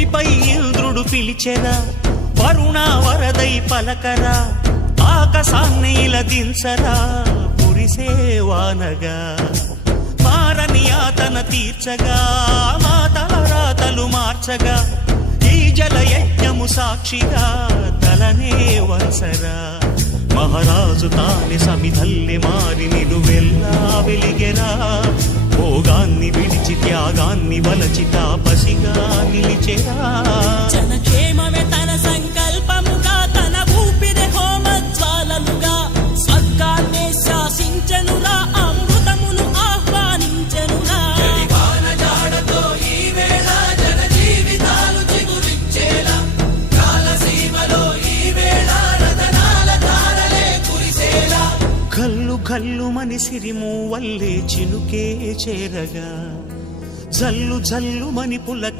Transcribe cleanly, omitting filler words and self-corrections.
భూమిపై ఇంద్రుడు పిలిచెరా, వరుణ వరదై పలకరా, ఆకాశాన్ని ఇలదించరా కురిసేవానగా. మారని యాతన తీర్చగా, మాతల రాతలు మార్చగా, ఈ జల యజ్ఞము సాక్షిగా తలనే వంచరా. మహారాజు తానే సమిధల్లె మారి నిలువెల్లా వెలిగెరా, భోగాన్ని విడిచి త్యాగాన్ని వలచి తాపసిగా నిలిచెరా. జనక్షేమమే తన సంకల్పముగా, తన ఊపిరి హోమజ్వాలలుగా, స్వర్గాన్నే శాసించెనురా, అమృతమును ఆహ్వానించెనురా. కల్లు కల్లు మని సిరిమూవల్లే చినుకే చేరగా, జల్లు జల్లు మని పులకి